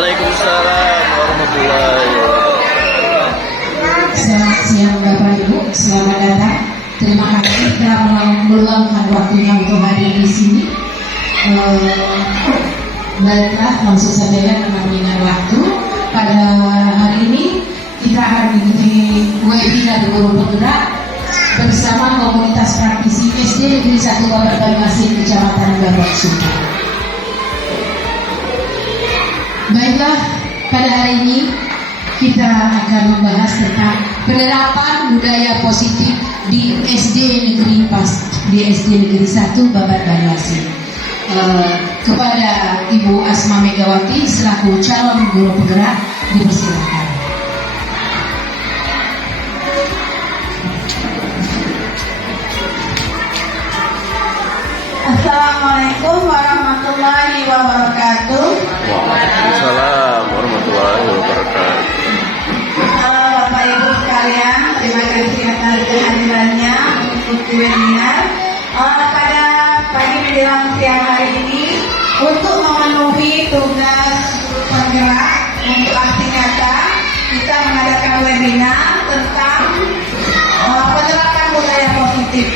Waalaikumsalam warahmatullahi wabarakatuh. Selamat siang Bapak Ibu, selamat datang. Terima kasih telah meluangkan waktunya untuk hadir di sini. Baiklah, langsung saja ya dengan waktu. Pada hari ini kita akan mengikuti webinar guru penggerak bersama komunitas praktisi SD Negeri 1 Babat Banyuasin, Kecamatan Babak Sumber. Baiklah, pada hari ini kita akan membahas tentang penerapan budaya positif di SD Negeri 1 Babat Banyuasin. Kepada Ibu Asma Megawati selaku calon guru penggerak, dipersilakan. Assalamualaikum warahmatullahi wabarakatuh. Waalaikumsalam warahmatullahi wabarakatuh. Halo Bapak Ibu sekalian, terima kasih atas kehadirannya untuk webinar pada pagi menjelang siang hari ini untuk memenuhi tugas penggerak untuk aksi nyata. Kita mengadakan webinar tentang penerapan budaya positif.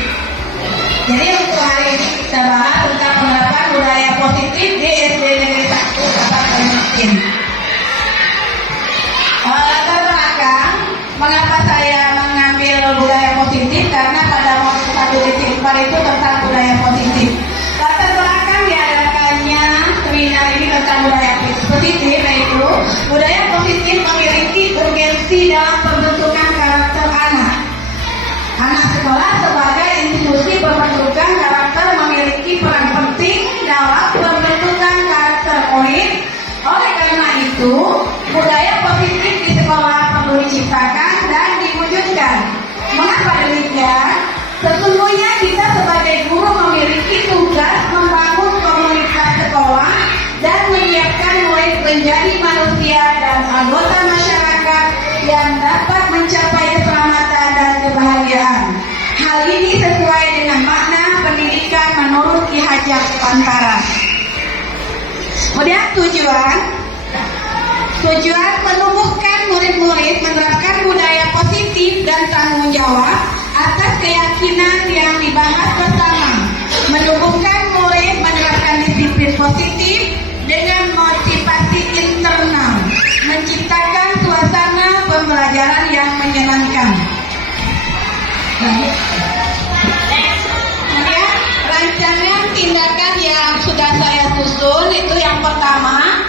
Jadi untuk hari ini kita bahas tentang penerapan budaya positif di SD Negeri 1 Babat Banyuasin. Latar belakang mengapa saya mengambil budaya positif, karena pada modul 1.4 itu tentang budaya positif. Latar belakang diadakannya seminar ini tentang budaya positif, yaitu budaya positif memiliki urgensi dalam pembentukan karakter anak. Anak sekolah sebagai institusi pembentukan karakter memiliki peran penting dalam pembentukan karakter murid. Oleh karena itu, budaya positif di sekolah perlu diciptakan dan diwujudkan. Mengapa demikian? Sesungguhnya kita sebagai guru memiliki tugas membangun komunitas sekolah dan menyiapkan murid menjadi manusia dan anggota masyarakat yang dapat mencapai keselamatan dan kebahagiaan. Hal ini sesuai dengan makna pendidikan menurut Ki Hajar Dewantara. Kemudian tujuan menumbuhkan murid-murid menerapkan budaya positif dan tanggung jawab atas keyakinan yang dibahas bersama. Menumbuhkan murid menerapkan disiplin positif dengan motivasi internal, menciptakan suasana pembelajaran yang menyenangkan. Kemudian rancangan tindakan yang sudah saya susun itu yang pertama,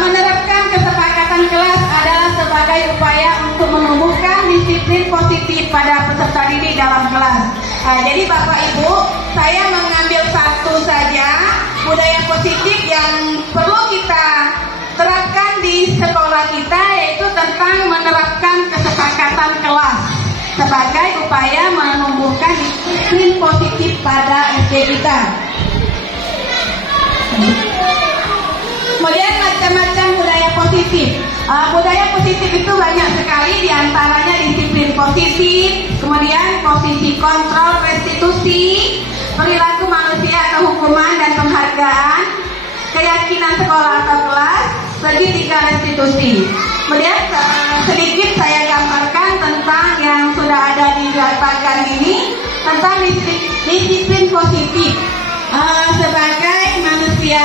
menerapkan kesepakatan kelas adalah sebagai upaya untuk menumbuhkan disiplin positif pada peserta didik dalam kelas. Jadi Bapak Ibu, saya mengambil satu saja budaya positif yang perlu kita terapkan di sekolah kita, yaitu tentang menerapkan kesepakatan kelas sebagai upaya menumbuhkan disiplin positif pada SD kita. Kemudian macam-macam budaya positif. Budaya positif itu banyak sekali, diantaranya disiplin positif, kemudian posisi kontrol restitusi, perilaku manusia atau hukuman dan penghargaan, keyakinan sekolah atau kelas, segitiga restitusi. Kemudian sedikit saya gambarkan tentang yang sudah ada di pagar ini tentang disiplin positif. Sebagai manusia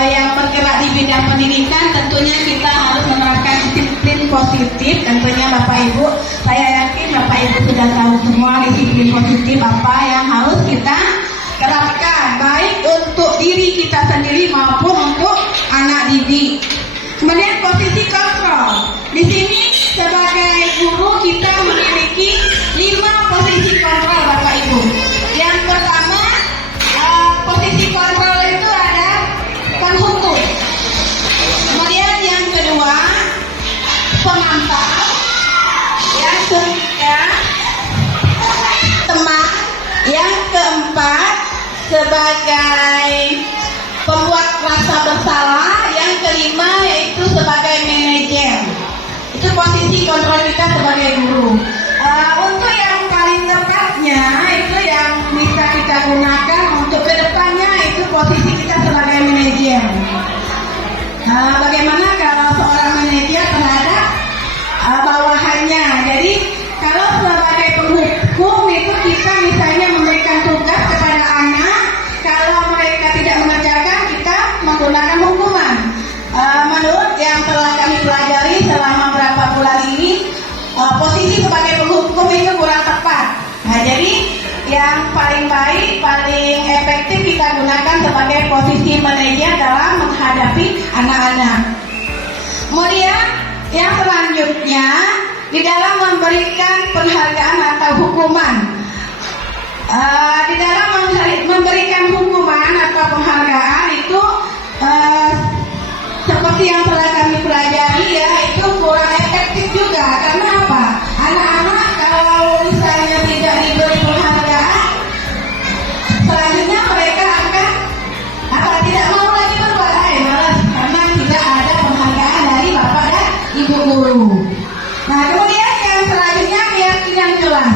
yang bergerak di bidang pendidikan, tentunya kita harus menerapkan disiplin positif. Tentunya Bapak Ibu, saya yakin Bapak Ibu sudah tahu semua disiplin positif apa yang harus kita terapkan, baik untuk diri kita sendiri maupun untuk anak didik. Kemudian posisi kontrol. Di sini sebagai guru kita memiliki 5 posisi kontrol Bapak Ibu. Yang pertama, posisi kontrol itu ada penghukum. Kemudian yang kedua, pengantar. Yang ketiga, teman. Yang keempat, sebagai pembuat rasa bersalah. Yang kelima yaitu sebagai manajer. Itu posisi kontrol kita sebagai guru. Untuk yang paling tepatnya itu yang bisa kita gunakan untuk kedepannya itu posisi kita sebagai manajer. bagaimana kalau seorang manajer terhadap bawahannya. Jadi kalau sebagai penghukum itu kita misalnya memberikan tugas kepada anak, kalau mereka tidak mengerjakan kita menggunakan hukuman. Menurut yang telah kami pelajari selama beberapa bulan ini, posisi sebagai penghukum itu kurang tepat. Nah, jadi yang paling baik, paling efektif kita gunakan sebagai posisi manajer dalam menghadapi anak-anak. Kemudian yang selanjutnya di dalam memberikan penghargaan atau hukuman. Di dalam memberikan hukuman atau penghargaan itu seperti yang telah kami pelajari ya, itu kurang efektif juga. Karena apa? Anak-anak kalau misalnya tidak diberi penghargaan, selanjutnya mereka akan tidak mau lagi berbuat malas karena tidak ada penghargaan dari bapak dan ibu guru. Nah, kemudian yang selanjutnya keyakinan kelas.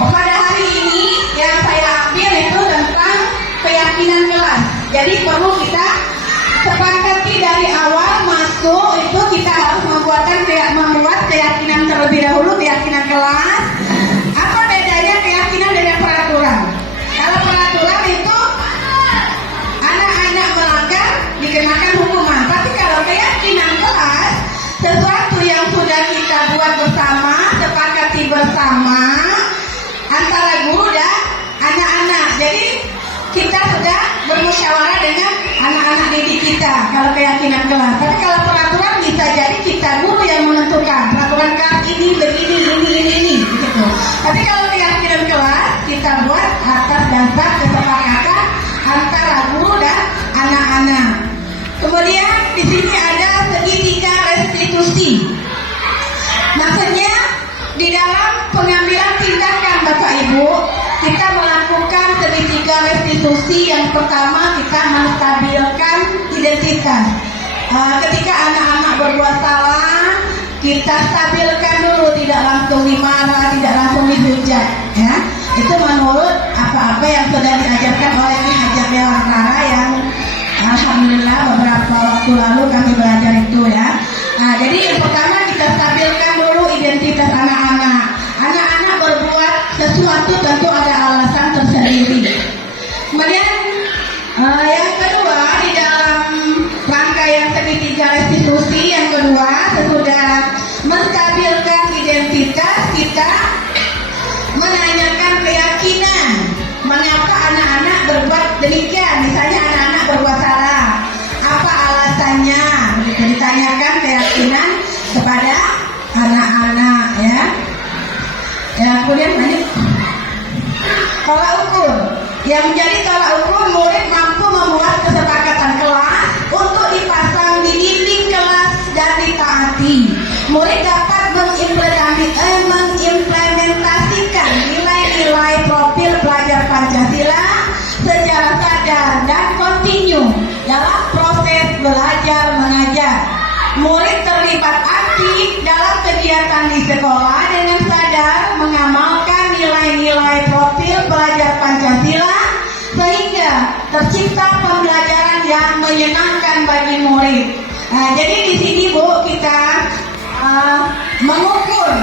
Pada hari ini yang saya ambil itu tentang keyakinan kelas. Jadi perlu kita sepakati dari awal masuk itu kita harus membuat keyakinan terlebih dahulu, keyakinan kelas. Apa bedanya keyakinan dengan peraturan? Kalau peraturan itu anak-anak melanggar dikenakan hukuman. Tapi kalau keyakinan kelas, sesuatu yang sudah kita buat bersama, sepakati bersama antara guru dan anak-anak. Jadi kita sudah bermusyawarah dengan anak-anak didik kita kalau keyakinan kelas. Tapi kalau peraturan bisa jadi kita guru yang menentukan peraturan kelas ini begini, ini gitu. Tapi kalau keyakinan kelas kita buat atas dasar kesepakatan antara guru dan anak-anak. Kemudian di sini ada segitiga restitusi. Maksudnya di dalam pengambilan tindakan Bapak Ibu, kita melakukan segitiga restitusi. Yang pertama kita menstabilkan identitas. Ketika anak-anak berbuat salah, kita stabilkan dulu, tidak langsung dimarah, tidak langsung dihujat. Ya, itu menurut apa-apa yang sudah diajarkan oleh Ki Hajar Dewantara yang alhamdulillah beberapa waktu lalu kami belajar itu ya. Nah, jadi yang pertama kita stabilkan dulu identitas anak-anak. Anak-anak berbuat sesuatu tentu ada alasan tersendiri. Kemudian yang kedua di dalam rangkaian segitiga restitusi yang kedua, sesudah menstabilkan identitas, kita menanyakan keyakinan mengapa anak-anak berbuat demikian. Misalnya anak-anak berbuat salah, apa alasannya? Begitu ditanyakan keyakinan kepada anak-anak ya. Kemudian lanjut tolak ukur. Yang menjadi tolak ukur, murid mampu membuat kesepakatan kelas untuk dipasang di dinding kelas dan ditaati. Murid dapat mengimplementasikan nilai-nilai profil pelajar Pancasila secara sadar dan kontinu dalam proses belajar mengajar. Murid terlibat aktif dalam kegiatan di sekolah dengan sadar mengamalkan nilai-nilai profil pelajar Pancasila sehingga tercipta pembelajaran yang menyenangkan bagi murid. Nah, jadi di sini Bu kita mengukur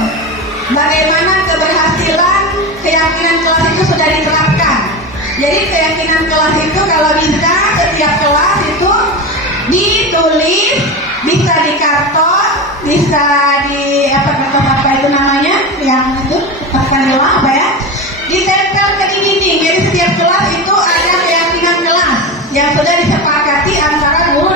bagaimana keberhasilan keyakinan kelas itu sudah diterapkan. Jadi keyakinan kelas itu kalau bisa setiap kelas itu ditulis, bisa di karton, bisa di apa itu namanya yang itu karyawan apa ya, ditempel ke dinding. Jadi setiap kelas itu ada keyakinan kelas yang sudah disepakati antara guru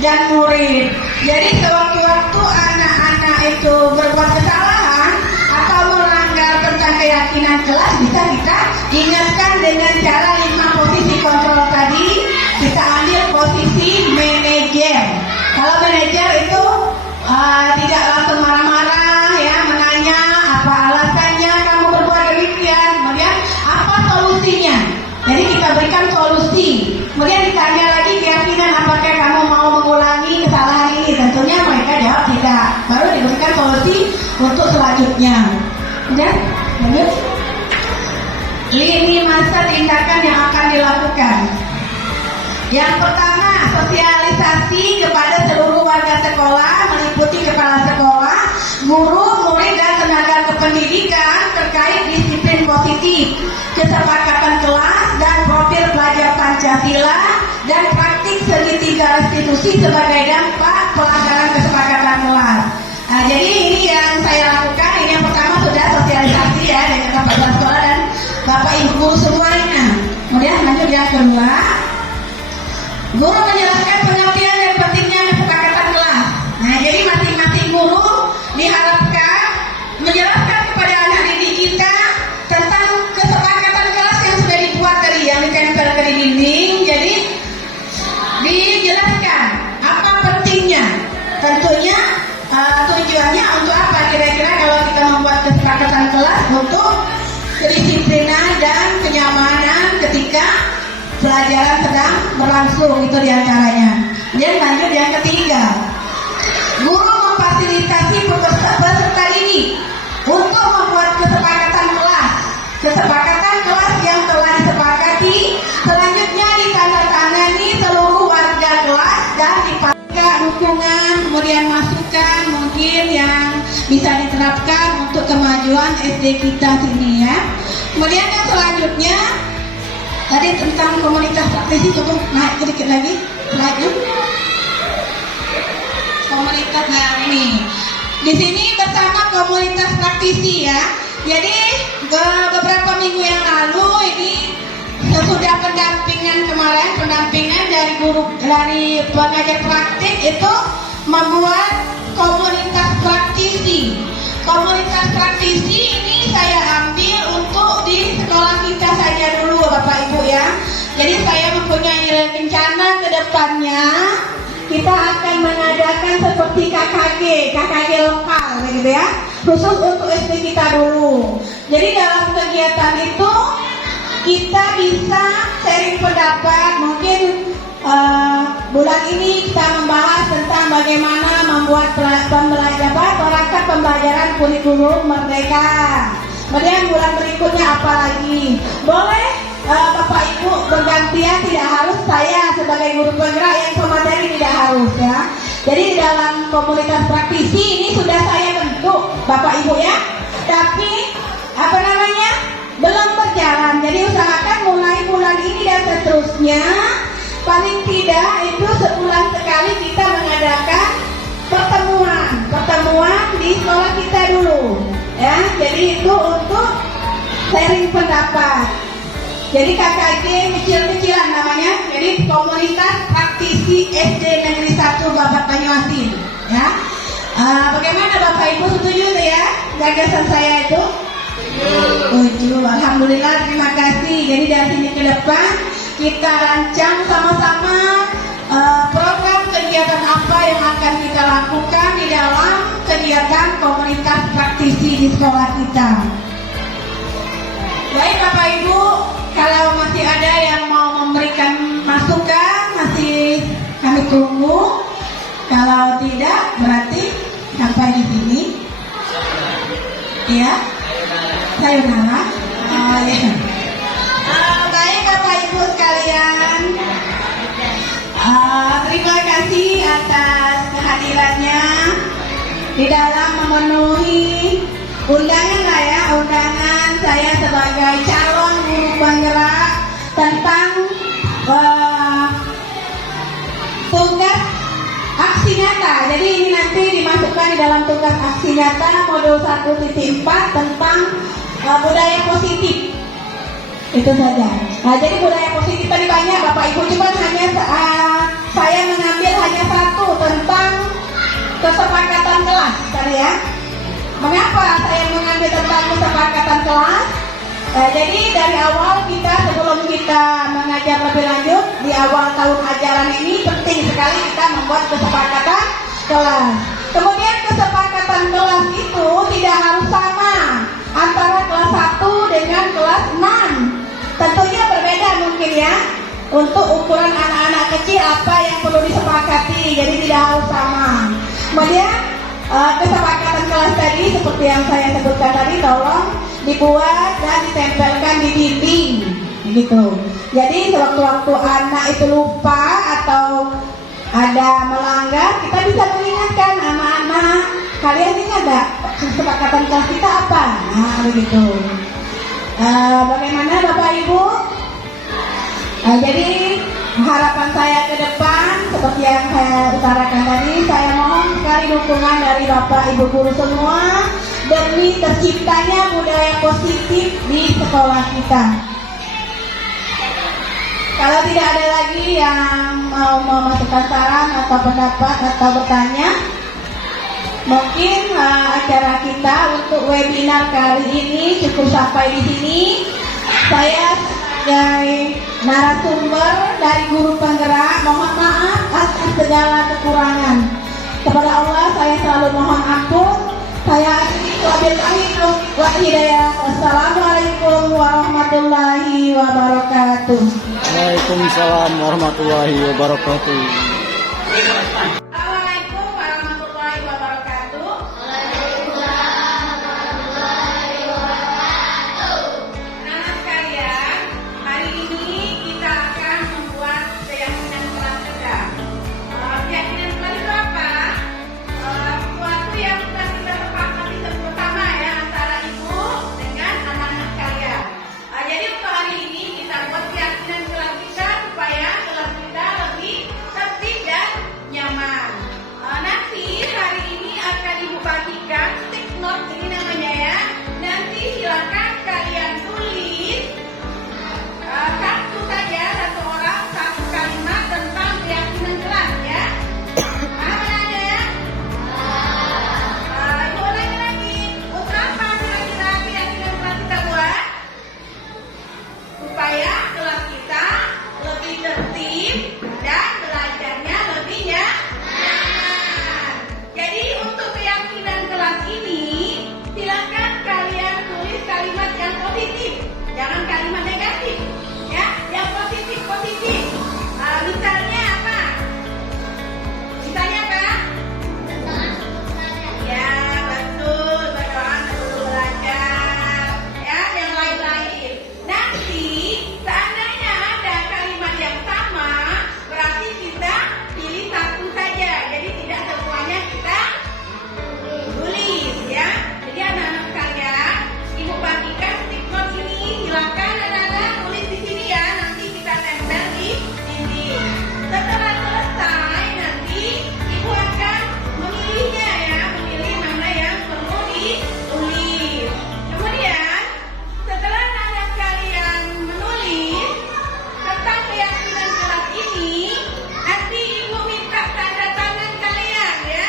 dan murid. Jadi sewaktu-waktu anak-anak itu berbuat kesalahan atau melanggar tentang keyakinan kelas, bisa kita ingatkan dengan cara 5 posisi kontrol tadi. Kita ambil posisi manajer. Kalau manajer itu tidak langsung marah-marah ya, menanya apa alasannya kamu berbuat demikian, kemudian apa solusinya. Jadi kita berikan solusi. Kemudian ditanya lagi keyakinan, apakah kamu mau mengulangi kesalahan ini? Tentunya mereka jawab tidak. Baru diberikan solusi untuk selanjutnya. Kemudian lanjut. Lini masa tindakan yang akan dilakukan. Yang pertama, sosialisasi kepada seluruh warga sekolah meliputi kepala sekolah, guru, murid, dan tenaga kependidikan terkait disiplin positif, kesepakatan kelas, dan profil pelajar Pancasila, dan praktik segitiga restitusi sebagai dampak pelanggaran kesepakatan kelas. Nah, jadi ini yang saya lakukan. Ini yang pertama sudah sosialisasi ya dengan kepala sekolah dan Bapak Ibu guru semuanya. Kemudian lanjut yang kedua, guru menjelaskan pengertian dan pentingnya kesepakatan kelas. Nah, jadi masing-masing guru diharapkan menjelaskan kepada anak didik kita tentang kesepakatan kelas yang sudah dibuat tadi, yang ditempel ke dinding. Jadi dijelaskan apa pentingnya. Tentunya tujuannya untuk apa? Kira-kira kalau kita membuat kesepakatan kelas untuk kedisiplinan dan kenyamanan ketika pelajaran sedang berlangsung, itu diantaranya. Dan lanjut yang ketiga, guru memfasilitasi peserta didik untuk membuat kesepakatan kelas. Kesepakatan kelas yang telah disepakati selanjutnya ditandatangani seluruh warga kelas dan dipakai dukungan, kemudian masukan mungkin yang bisa diterapkan untuk kemajuan SD kita sini ya. Kemudian yang selanjutnya tadi tentang komunitas praktisi, coba naik sedikit lagi slide-nya. Komunitas, nah ini di sini bersama komunitas praktisi ya. Jadi beberapa minggu yang lalu ini sesudah pendampingan kemarin, pendampingan dari guru, dari pengajar praktik itu membuat komunitas praktisi. Komunitas praktisi ini saya ambil untuk di sekolah kita saja dulu Bapak Ibu ya. Jadi saya mempunyai rencana ke depannya kita akan mengadakan seperti KKG lokal gitu ya, khusus untuk SD kita dulu. Jadi dalam kegiatan itu kita bisa sharing pendapat. Mungkin bulan ini kita membahas tentang bagaimana membuat perangkat pembelajaran kurikulum merdeka. Kemudian bulan berikutnya apa lagi? Boleh Bapak Ibu bergantian, tidak harus saya sebagai guru penggerak yang pemateri, tidak harus ya. Jadi di dalam komunitas praktisi ini sudah saya bentuk Bapak Ibu ya. Tapi apa namanya? Belum berjalan. Jadi usahakan mulai bulan ini dan seterusnya paling tidak itu sebulan sekali kita mengadakan pertemuan di sekolah kita dulu ya. Jadi itu untuk sharing pendapat. Jadi KKG kecil-kecilan namanya. Jadi komunitas praktisi SD Negeri 1 Babat Banyuasin ya. Bagaimana Bapak Ibu, setuju ya gagasan saya itu? Setuju. Alhamdulillah, terima kasih. Jadi dari sini ke depan kita rancang sama-sama program kegiatan apa yang akan kita lakukan di dalam kegiatan komunitas praktisi di sekolah kita. Baik Bapak Ibu, kalau masih ada yang mau memberikan masukan, masih kami tunggu. Kalau tidak, berarti sampai di sini. Ya, sayonara. Ya. Baik Bapak Ibu sekalian, terima kasih atas kehadirannya di dalam memenuhi undangan undangan saya sebagai calon guru penggerak tentang tugas aksi nyata. Jadi ini nanti dimasukkan di dalam tugas aksi nyata modul 1.4 tentang budaya positif. Itu saja. Nah, jadi budaya positif tadi banyak Bapak Ibu, cuma hanya saya mengambil hanya satu tentang kesepakatan kelas tadi ya. Mengapa saya mengambil tentang kesepakatan kelas? Jadi dari awal kita, sebelum kita mengajar lebih lanjut di awal tahun ajaran ini, penting sekali kita membuat kesepakatan kelas. Kemudian kesepakatan kelas itu tidak harus sama antara kelas 1 dengan kelas 6. Tentunya berbeda mungkin ya. Untuk ukuran anak-anak kecil apa yang perlu disepakati, jadi tidak harus sama. Kemudian kesepakatan kelas tadi seperti yang saya sebutkan tadi, tolong dibuat dan ditempelkan di dinding gitu. Jadi sewaktu-waktu anak itu lupa atau ada melanggar, kita bisa mengingatkan anak-anak, kalian ingat gak kesepakatan kelas kita apa? Nah begitu. Bagaimana Bapak Ibu? Jadi harapan saya ke depan seperti yang saya utarakan tadi, saya mohon sekali dukungan dari Bapak Ibu guru semua demi terciptanya budaya positif di sekolah kita. Kalau tidak ada lagi yang mau memasukkan saran atau pendapat atau bertanya, mungkin acara kita untuk webinar kali ini cukup sampai di sini. Saya sebagai narasumber dari guru penggerak mohon maaf atas segala kekurangan. Kepada Allah saya selalu mohon ampun. Saya wabillahi taufiq wal hidayah. Wassalamualaikum warahmatullahi wabarakatuh. Waalaikumsalam warahmatullahi wabarakatuh. Assalamualaikum warahmatullahi wabarakatuh. Anak-anak sekalian, hari ini kita akan membuat keyakinan kelas kita. Keyakinan kelas itu apa? Sesuatu yang sudah kita sepakati bersama ya antara ibu dengan anak-anak sekalian. Jadi untuk hari ini kita buat keyakinan kelas kita supaya kelas kita lebih tertib dan nyaman. Nanti hari ini akan ibu bagikan stick note ini namanya ya. Nanti silakan kalian tulis satu saja, satu orang satu kalimat tentang keyakinan kelas ya. Paham ada ya? Ibu ulangi lagi. Untuk apa kira-kira keyakinan kelas kita buat? Supaya kelas kita lebih tertib dan belajarnya lebih nyaman. Jadi untuk keyakinan kelas ini silakan kalian tulis kalimat yang positif, jangan kalimat negatif ya, yang positif. Misalnya apa? Misalnya apa? Ya betul, berdoa sebelum belajar ya, yang lain-lain. Nanti seandainya ada kalimat yang sama, berarti kita pilih satu saja. Jadi tidak semuanya kita tulis ya. Jadi anak-anak sekalian, ibu bagikan stick note ini, silakan anak-anak tulis di sini ya. Nanti kita tempel di dinding. Setelah selesai nanti ibu akan memilihnya ya, memilih mana yang perlu ditulis. Kemudian setelah anak-anak kalian menulis tentang keyakinan kelas ini, nanti ibu minta tanda tangan kalian ya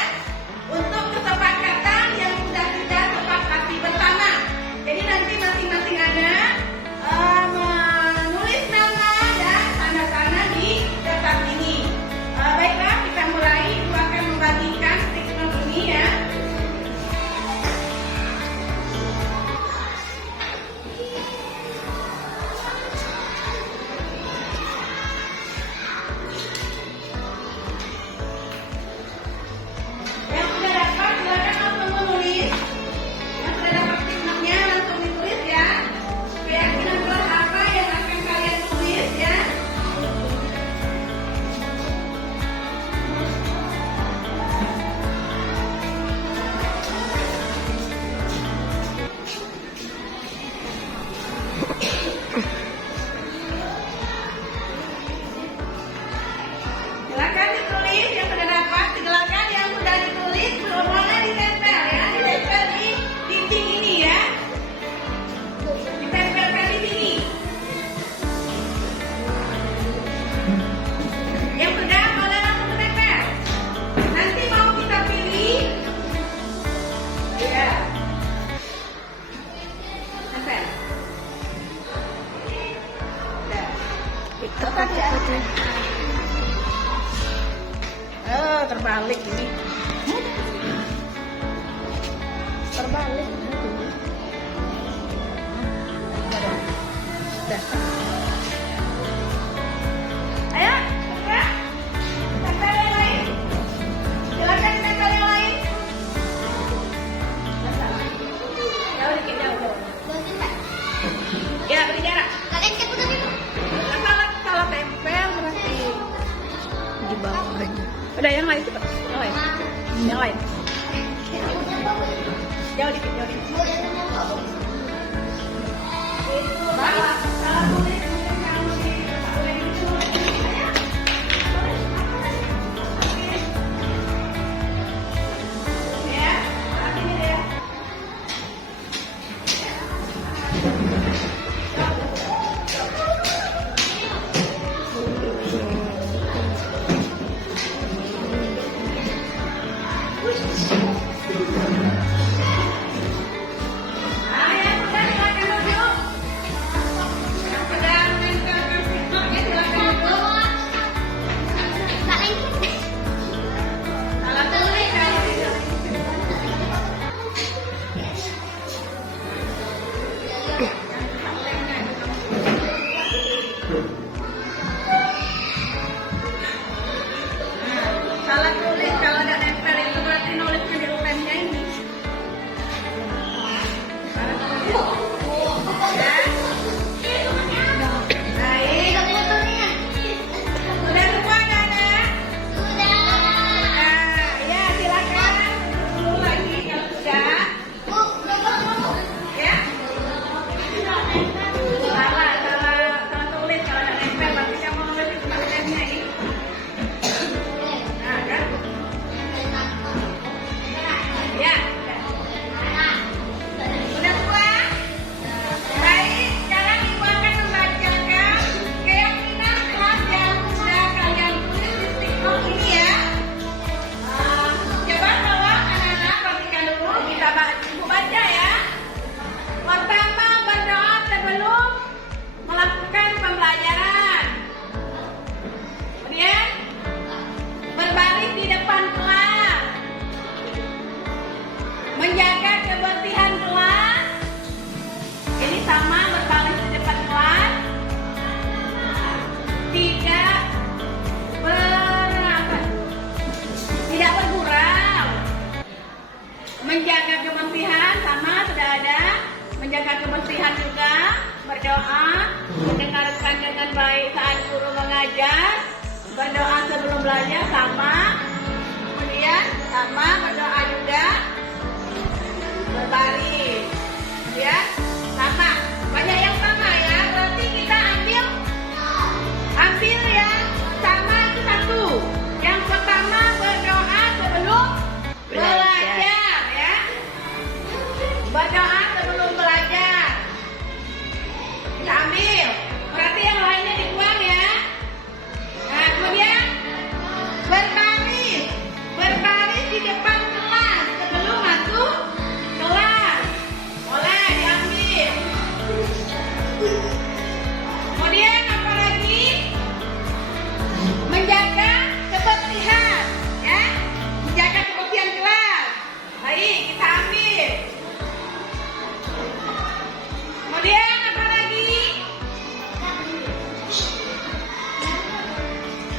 untuk kesepakatan yang sudah kita sepakati bersama. Jadi nanti masing-masing anak menulis nama dan tanda tangan di kertas ini. Baiklah, kita mulai. Ibu akan membagikan stick note ini ya. Yang sudah dapat silakan langsung menulis. Yang sudah dapat stick note-nya langsung ditulis ya. Keyakinan kelas apa yang akan kalian tulis ya. Silakan ditulis yang sudah dapat, silakan yang sudah ditulis semuanya ditempel ya, ditempel di dinding ini ya, ditempelkan di sini. Yang sudah boleh langsung menempel. Nanti mau kita pilih, ya, tempel. Tepat ya. Terbalik ini. Terbalik. Dah. Ayo, buka. Tempel yang lain. Silakan tempel yang lain. Jauh dikit, jauh. Ya, beri jarak. Salah tempel berarti Di bawah. Udah yang lain cepet. Yang lain. Yang lain. Jauh dikit, jauh dikit. Salah tulis, kalau ada nempel itu berarti nulisnya di lemnya ini. Baik. Sudah semua nggak ada? Nah, ya silakan dulu lagi kalau sudah. Ya. Salah tulis kalau ada nempel berarti kamu nulis di lemnya ini. Nah, kan? Ya. Sudah semua? Baik, sekarang Ibu akan membacakan keyakinan kelas yang sudah kalian tulis di stiker ini ya. Coba tolong anak-anak perhatikan dulu, kita Ibu baca ya. Pertama, berdoa sebelum melakukan pembelajaran. Kemudian berbaris di depan kelas, menjaga kebersihan kelas. Ini sama, berbaris di depan kelas, tidak bergurau, menjaga kebersihan sama sudah ada, menjaga kebersihan juga, berdoa, mendengarkan dengan baik saat guru mengajar, berdoa sebelum belajar sama, kemudian sama berdoa juga, berbaris, ya sama, banyak yang sama ya, berarti kita ambil yang sama itu satu. Yang pertama berdoa sebelum belajar ya, berdoa sebelum belajar, kita ambil, berarti yang lainnya dibuang ya. Nah kemudian berbaris di depan kelas sebelum masuk kelas, boleh diambil. Kemudian apa lagi? Menjaga kebersihan ya, menjaga kebersihan kelas. Baik, kita ambil. Kemudian apa lagi?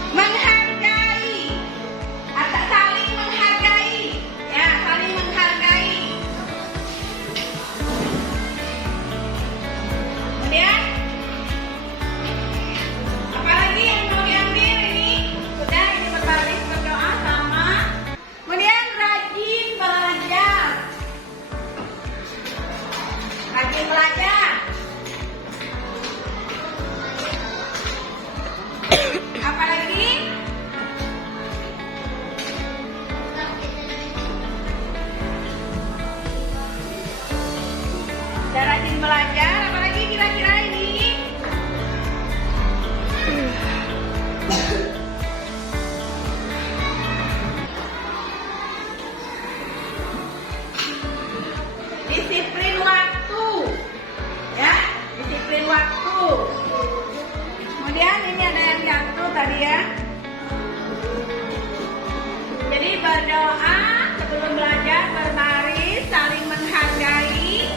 Menghargai atau saling menghargai ya, saling menghargai. Kemudian apalagi yang mau diambil ini? Sudah, ini berbaris berdoa sama. Kemudian rajin belajar. Rajin belajar. Apalagi? Sudah rajin belajar, apalagi kira-kira ini? Disiplin waktu ya, disiplin waktu. Kemudian ini ada yang jatuh tadi ya, jadi berdoa sebelum belajar, berbaris, saling menghargai,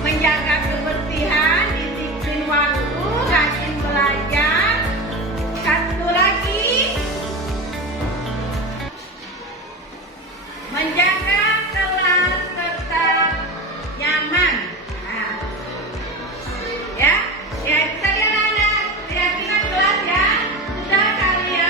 menjaga kebersihan, disiplin waktu, rajin belajar. Satu lagi, menjaga kelas tetap nyaman. Nah, ya, ya itu tadi anak-anak, keyakinan kelas ya. Sudah kalian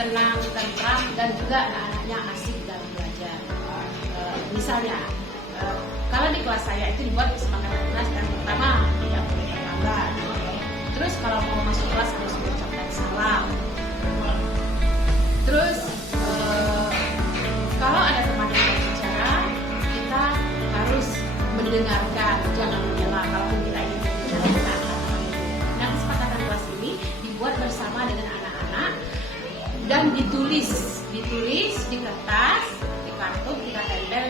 tenang, tentram, dan juga anak-anaknya asik dalam belajar. Misalnya, kalau di kelas saya itu dibuat kesepakatan kelas yang pertama tidak boleh terlambat. Terus kalau mau masuk kelas harus mengucapkan salam. Terus kalau ada teman yang berbicara, kita harus mendengarkan, jangan menyela kalau kita ingin mendengarkan. Nah, kesepakatan kelas ini dibuat bersama dengan anak-anak dan ditulis di kertas, di kartu kita tempel